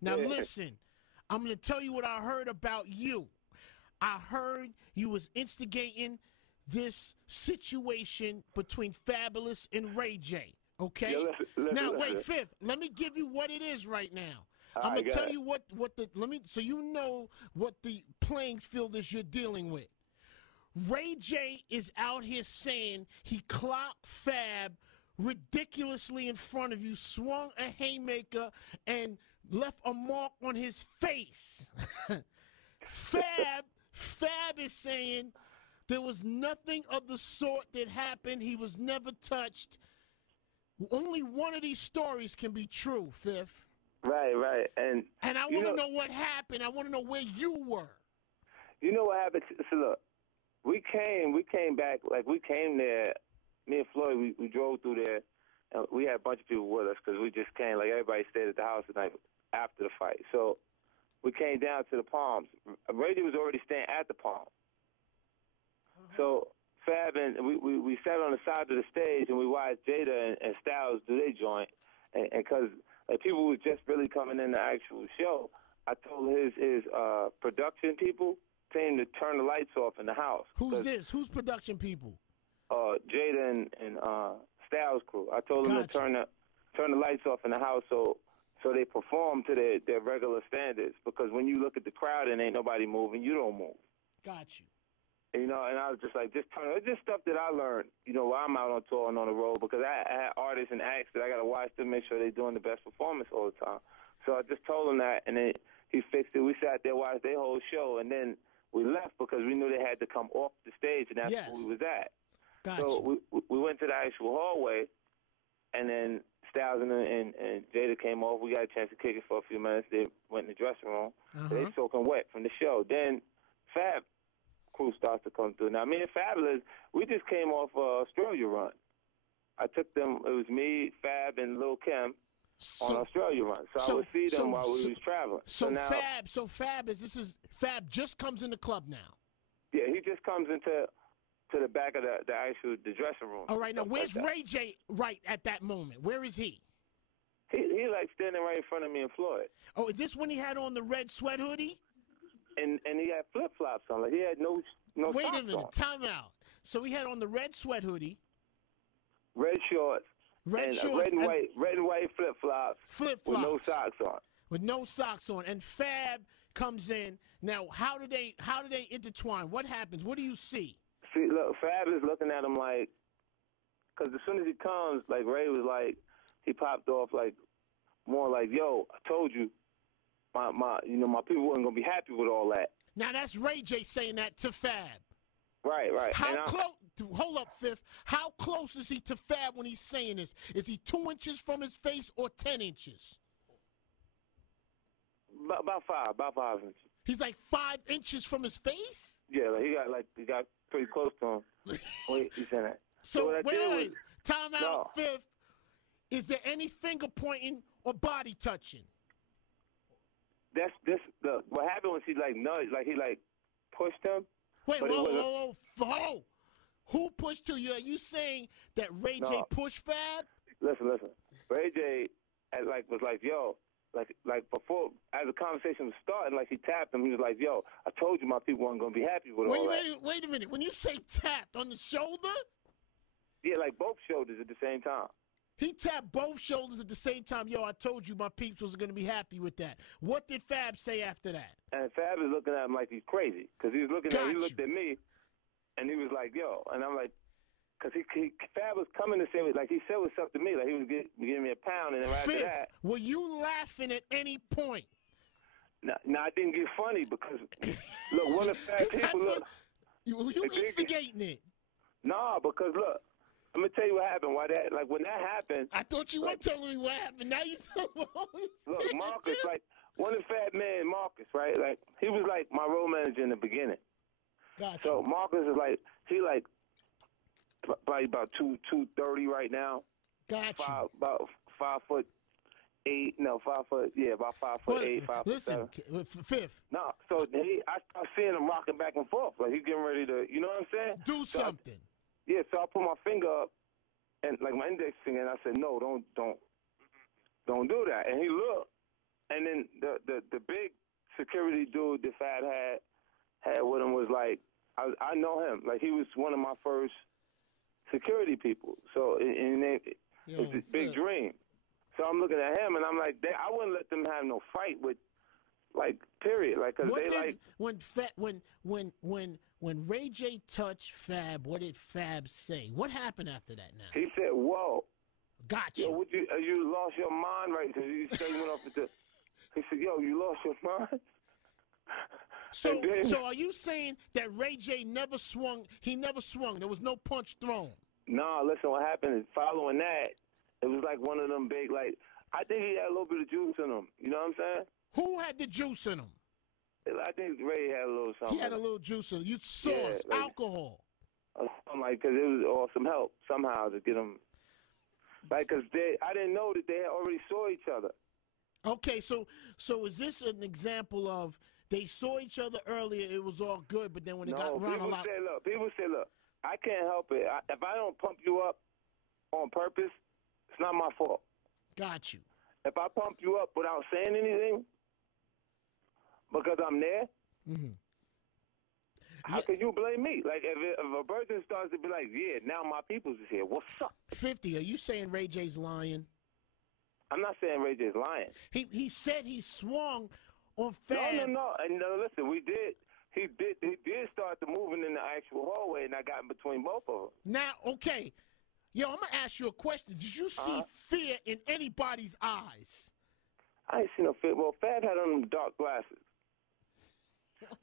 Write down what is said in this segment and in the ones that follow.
Now listen, I'm going to tell you what I heard about you. I heard you was instigating this situation between Fabolous and Ray J. Okay? Yeah, listen, now wait, Fifth. Let me give you what it is right now. I'm gonna tell you what the so you know what the playing field is you're dealing with. Ray J is out here saying he clocked Fab ridiculously in front of you, swung a haymaker, and left a mark on his face. Fab is saying there was nothing of the sort that happened. He was never touched. Only one of these stories can be true, Fifth. Right. And I want to know what happened. I want to know where you were. You know what happened? So look, we came back, like we came there, me and Floyd, we drove through there, and we had a bunch of people with us because we just came, like everybody stayed at the house the night after the fight. So we came down to the Palms. Ray was already staying at the Palm. So Fab and we sat on the side of the stage and we watched Jada and Styles do their joint, and because like people were just really coming in the actual show, I told his production people to turn the lights off in the house. Who's this? Who's production people? Jada and Styles crew. I told them to turn the lights off in the house so they perform to their regular standards, because when you look at the crowd and ain't nobody moving, you don't move. Got you. You know, and I was just like, just turn. It's just stuff that I learned, you know, while I'm out on tour and on the road, because I had artists and acts that I got to watch to make sure they're doing the best performance all the time. So I just told him that, and then he fixed it. We sat there, watched their whole show, and then we left because we knew they had to come off the stage, and that's where we was at. So we went to the actual hallway, and then Styles and Jada came off. We got a chance to kick it for a few minutes. They went in the dressing room. They soaking wet from the show. Then Fab crew starts to come through. Now, me and Fabolous, we just came off Australia run. I took them. It was me, Fab, and Lil Kim on Australia run. So I would see them while we was traveling. So now, Fab just comes in the club now. Yeah, he just comes into the back of the actual dressing room. All right, now where's Ray J right at that moment? Where is he? He like standing right in front of me and Floyd. Oh, is this when he had on the red sweat hoodie? And he had flip flops on. Like he had no Wait socks a minute, on. time out. So he had on the red sweat hoodie, red shorts, red and white flip flops, with no socks on. With no socks on, and Fab comes in. Now, how do they intertwine? What happens? What do you see? See, look, Fab is looking at him like, because as soon as he comes, like Ray was like, he popped off like, more like, yo, I told you, my people weren't gonna be happy with all that. Now that's Ray J saying that to Fab. Right. How close? Hold up, Fifth. How close is he to Fab when he's saying this? Is he 2 inches from his face or 10 inches? About 5 inches. He's like 5 inches from his face? Yeah, he got pretty close to him. Wait, he's in it. So wait. Time out, Fifth. Is there any finger pointing or body touching? What happened was he like nudged, like he like pushed him. Wait, whoa. Who pushed you? Are you saying that Ray J pushed Fab? Listen. Ray J was like, yo, like before, as the conversation was starting, like he tapped him. He was like, yo, I told you my people weren't going to be happy with all that. Wait a minute. When you say tapped, on the shoulder? Yeah, like both shoulders at the same time. He tapped both shoulders at the same time. Yo, I told you my peeps was going to be happy with that. What did Fab say after that? And Fab is looking at him like he's crazy, because he looked at me, and he was like, yo. And I'm like, because Fab was coming to say, like he said what's up to me. Like he was giving me a pound, and then right after that. Were you laughing at any point? No, I didn't get funny, because, look, one of the Fab people, look. You instigating it. Nah, because, look. I'm gonna tell you what happened. When that happened, I thought you were telling me what happened. Now you tell me. Look, Marcus, like one of the Fat Man, Marcus, right? Like he was like my role manager in the beginning. Gotcha. So Marcus is like probably about 230 right now. Gotcha. About 5'8". No, 5 foot. Yeah, about 5'8", 5'7". Listen, Fifth. No, so I start seeing him rocking back and forth, like he's getting ready to. You know what I'm saying? Do something. Yeah, so I put my finger up, and like my index finger, and I said, "No, don't do that." And he looked, And then the big security dude that Fab had with him was like, I know him. Like, he was one of my first security people. So, it's a big dream. So I'm looking at him, and I'm like, I wouldn't let them have no fight with, like, period. Like, because they like when Ray J touched Fab, what did Fab say? What happened after that? Now he said, "Whoa, got yo, you. You lost your mind, right?" Because you said you went off with the. He said, "Yo, you lost your mind." So are you saying that Ray J never swung? He never swung. There was no punch thrown. No, listen. What happened is following that, it was like one of them big, like, I think he had a little bit of juice in him. You know what I'm saying? Who had the juice in him? I think Ray had a little something. He had a little juice in him. You saw like, alcohol. I'm like, because it was all some help somehow to get him. Like, because I didn't know that they already saw each other. Okay, so is this an example of they saw each other earlier, it was all good, but then when it got around a lot... People say, look, I can't help it. If I don't pump you up on purpose, it's not my fault. Got you. If I pump you up without saying anything, because I'm there, how can you blame me? Like, if a person starts to be like, yeah, now my people's is here, what's up? 50, are you saying Ray J's lying? I'm not saying Ray J's lying. He said he swung on Fab. No. And listen, he did start to moving in the actual hallway, and I got in between both of them. Now, okay. Yo, I'm going to ask you a question. Did you see fear in anybody's eyes? I ain't seen no fear. Well, Fab had on them dark glasses.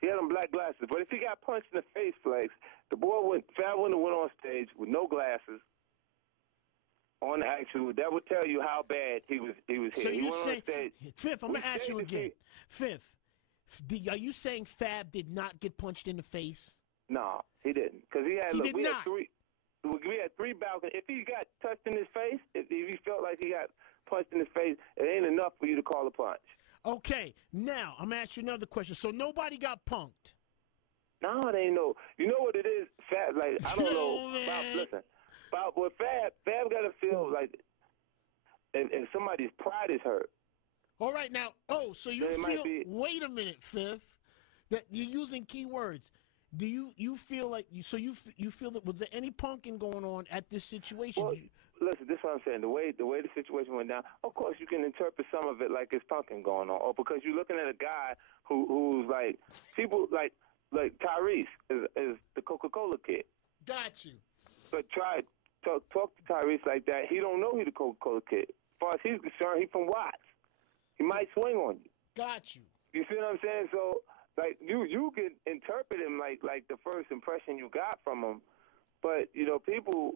He had them black glasses. But if he got punched in the face, Flex, Fab wouldn't have went on stage with no glasses on the actual. That would tell you how bad he was hit. So he you went say, on stage. Fifth, I'm going to ask you again. Fifth, are you saying Fab did not get punched in the face? No, he didn't. Because we had three balconies. If he got touched in his face, if he felt like he got punched in his face, it ain't enough for you to call a punch. Okay, now I'm gonna ask you another question. So nobody got punked? No, they ain't no. You know what it is? Fab, like, I don't know. About with Fab got to feel like if somebody's pride is hurt. All right, now, so you feel, wait a minute, Fifth, that you're using key words. Do you feel like, you feel that, was there any punking going on at this situation? Well, listen, this is what I'm saying. The way the situation went down, of course, you can interpret some of it like it's punking going on, or because you're looking at a guy who's like, people like Tyrese is the Coca-Cola kid. Got you. But talk to Tyrese like that. He don't know he's the Coca-Cola kid. As far as he's concerned, he's from Watts. He might swing on you. Got you. You see what I'm saying? So, like, you can interpret him like the first impression you got from him, but people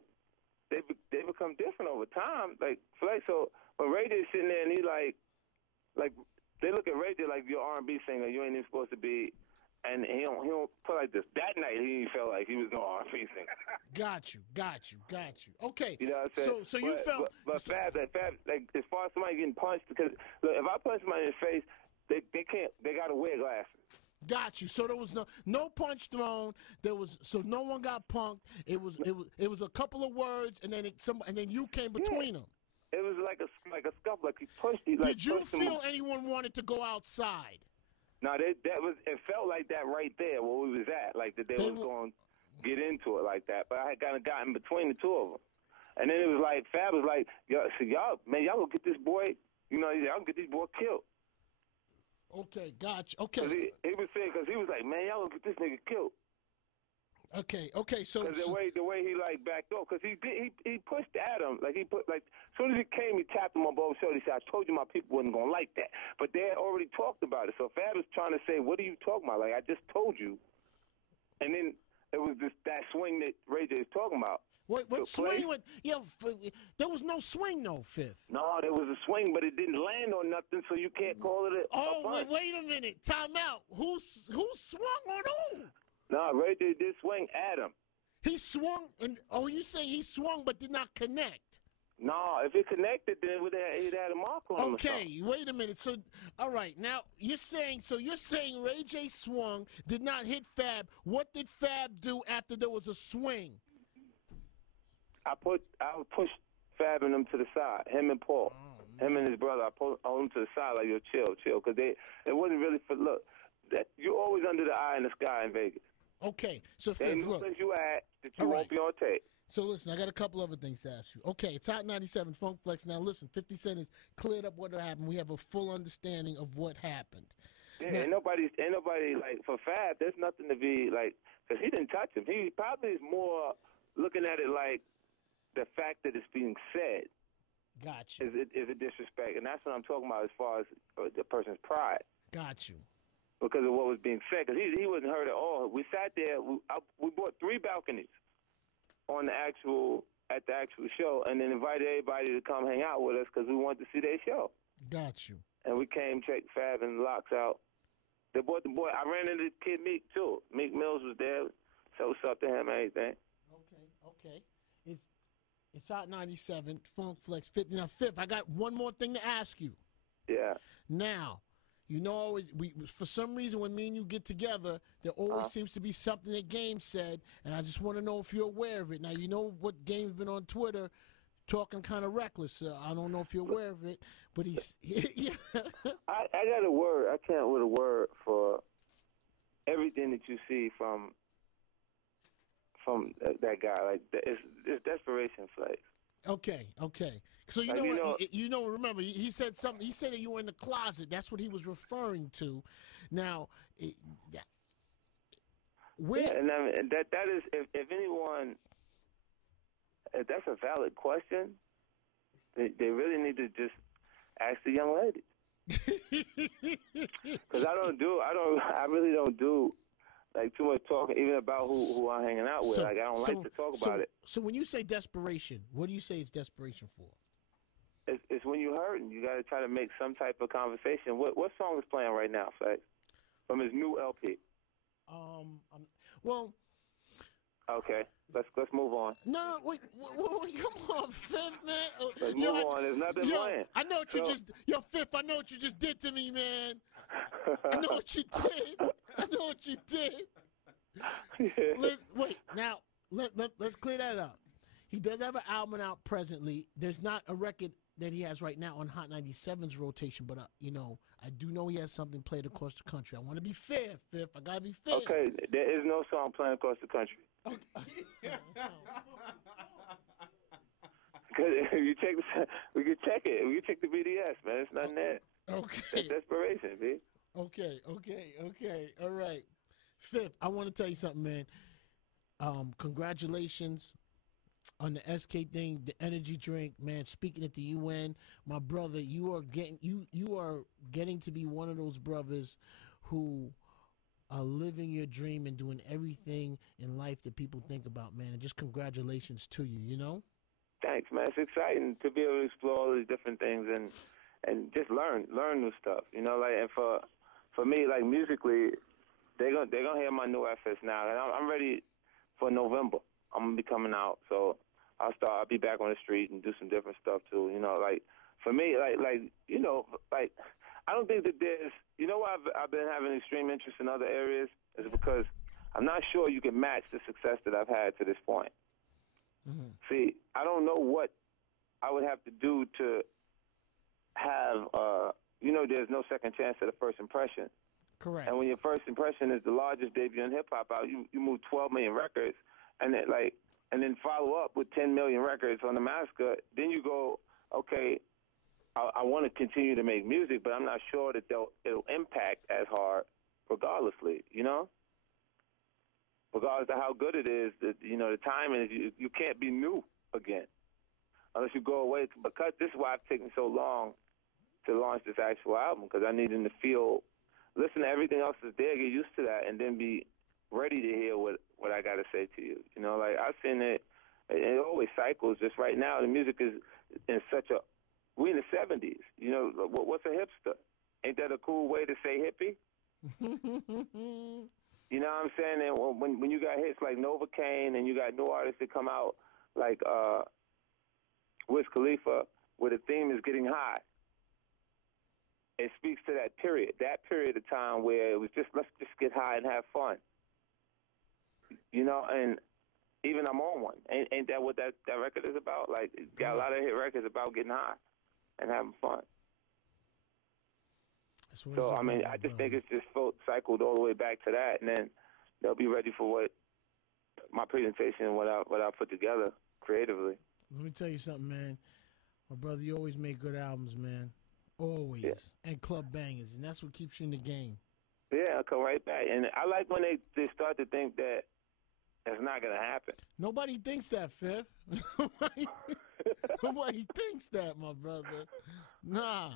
they become different over time. Like so when Ray J's sitting there and he like they look at Ray J like you're R&B singer, you ain't even supposed to be, and he don't put like this. That night he felt like he was no R&B singer. Got you. Okay. You know what I'm saying? So you felt, but Fab, like as far as somebody getting punched, because look, if I punch somebody in the face, they can't. They gotta wear glasses. Got you. So there was no punch thrown. So no one got punked. It was a couple of words, and then you came between them. It was like a scuffle, like he pushed. Did you feel anyone wanted to go outside? No, it felt like that right there where we was at, like that they was going to get into it like that. But I had kind of gotten between the two of them, and then it was like Fab was like, y'all gonna get this boy, y'all gonna get this boy killed. Okay, gotcha. Okay. He was saying, because he was like, man, y'all gonna get this nigga killed. Okay, so because the way he like backed off, because he pushed at him, like as soon as he came, he tapped him on both shoulders. He said, I told you my people wasn't gonna like that, but they had already talked about it. So Fab was trying to say, what are you talking about? Like, I just told you, and then it was that swing that Ray J is talking about. What swing? There was no swing, though, Fifth. No, there was a swing, but it didn't land on nothing, so you can't call it a punch. Wait a minute. Time out. Who swung on who? No, Ray J did swing at him. He swung, you say he swung but did not connect? No, if it connected, then he'd had a mark on him. Okay, wait a minute. So, all right, now you're saying Ray J swung, did not hit Fab. What did Fab do after there was a swing? I pushed Fab and him to the side, him and Paul. Oh Him and his brother, I pulled him to the side like, yo, chill, because it wasn't really for look. That you're always under the eye in the sky in Vegas. Okay, so There ain't Fifth, no look. place you at that you All won't right. be on tape. So listen, I got a couple other things to ask you. Okay, it's Hot 97 Funk Flex. Now listen, 50 Cent has cleared up what happened. We have a full understanding of what happened. Yeah, Now, ain't nobody like for Fab. There's nothing to be like, because he didn't touch him. He probably is more looking at it like the fact that it's being said got you. is a disrespect, and that's what I'm talking about as far as the person's pride. Got you. Because of what was being said, because he wasn't hurt at all. We sat there. We bought 3 balconies at the actual show, and then invited everybody to come hang out with us because we wanted to see their show. Got you. And we came, checked Fab and Locks out. They brought the boy. I ran into the kid Meek too. Meek Mills was there. So what's up to him and everything. Okay. It's Hot 97 Funk Flex 50. Now, Fifth, I got one more thing to ask you. Yeah. Now, you know, always we for some reason when me and you get together, there always seems to be something that Game said, and I just want to know if you're aware of it. Now, you know what Game's been on Twitter talking kind of reckless. I don't know if you're aware of it, but he's yeah. I got a word. I can't with a word for everything that you see from that guy. Like it's desperation flags. Okay. So you know, remember, he said something. He said that you were in the closet. That's what he was referring to. Now, where? Yeah, and I mean, that is, if anyone, if that's a valid question, they really need to just ask the young lady. Because I really don't do like too much talking, even about who I'm hanging out with. Like I don't like to talk about it. So when you say desperation, what do you say it's desperation for? It's when you're hurting. You got to try to make some type of conversation. What song is playing right now, Flex? From his new LP. Well. Okay, let's move on. No, wait, come on, Fifth, man. Let's move on. There's nothing playing. I know what you just. Yo, Fifth, I know what you just did to me, man. I know what you did. Yeah. Wait, now let's clear that up. He does have an album out presently. There's not a record that he has right now on Hot 97's rotation, but you know, I do know he has something played across the country. I want to be fair, Fifth. I gotta be fair. Okay, there is no song playing across the country. You check we can check it. We can check the BDS, man. It's nothing there. Okay. That's desperation, B. Okay. All right. Fifth, I want to tell you something, man. Congratulations on the SK thing, the energy drink, man. Speaking at the UN, my brother, you are getting to be one of those brothers who are living your dream and doing everything in life that people think about, man. And just congratulations to you, you know? Thanks, man. It's exciting to be able to explore all these different things and just learn new stuff. You know, like, and for me, like musically, they're gonna hear my new efforts now, and I'm ready for November. I'm gonna be coming out, so I'll be back on the street and do some different stuff too. You know, like for me, like you know, like I don't think that there's, you know why I've been having extreme interest in other areas is because I'm not sure you can match the success that I've had to this point. Mm-hmm. See, I don't know what I would have to do to have, you know, there's no second chance at a first impression. Correct. And when your first impression is the largest debut in hip-hop out, you move 12 million records, and then follow up with 10 million records on the Massacre, then you go, okay, I want to continue to make music, but I'm not sure that it'll impact as hard regardlessly, you know? Regardless of how good it is, you know, the timing is you can't be new again unless you go away. Because this is why I've taken so long to launch this actual album, because I need them to listen to everything else that's there, get used to that, and then be ready to hear what I got to say to you. You know, like I've seen it always cycles. Just right now, the music is in we in the 70s. You know, what's a hipster? Ain't that a cool way to say hippie? You know what I'm saying? And when you got hits like Novocaine and you got new artists that come out like Wiz Khalifa, where the theme is getting high, it speaks to that period of time where it was just, let's just get high and have fun. You know, and even I'm on one. Ain't that what that record is about? Like, it's got a lot of hit records about getting high. and having fun. So I mean, I just think it's just cycled all the way back to that, and then they'll be ready for what my presentation and what I put together creatively. Let me tell you something, man. My brother, you always make good albums, man. Always. Yeah. And club bangers, and that's what keeps you in the game. Yeah, I'll come right back. And I like when they start to think that it's not going to happen. Nobody thinks that, Fifth. Nobody thinks that, my brother. Nah.